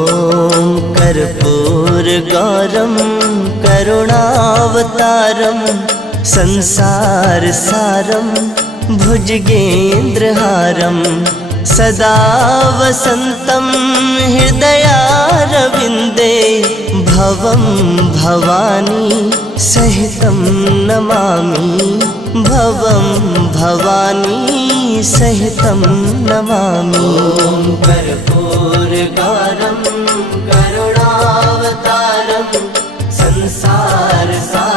ॐ कर्पूरगौरं करुणावतारं संसारसारं भुजगेन्द्रहारं सदा वसन्तं हृदयारविन्दे भवं भवानी सहितं नमामि भवं भवानी सहितं नमामि। कर्पूरगौरं करुणावतारं संसारसारं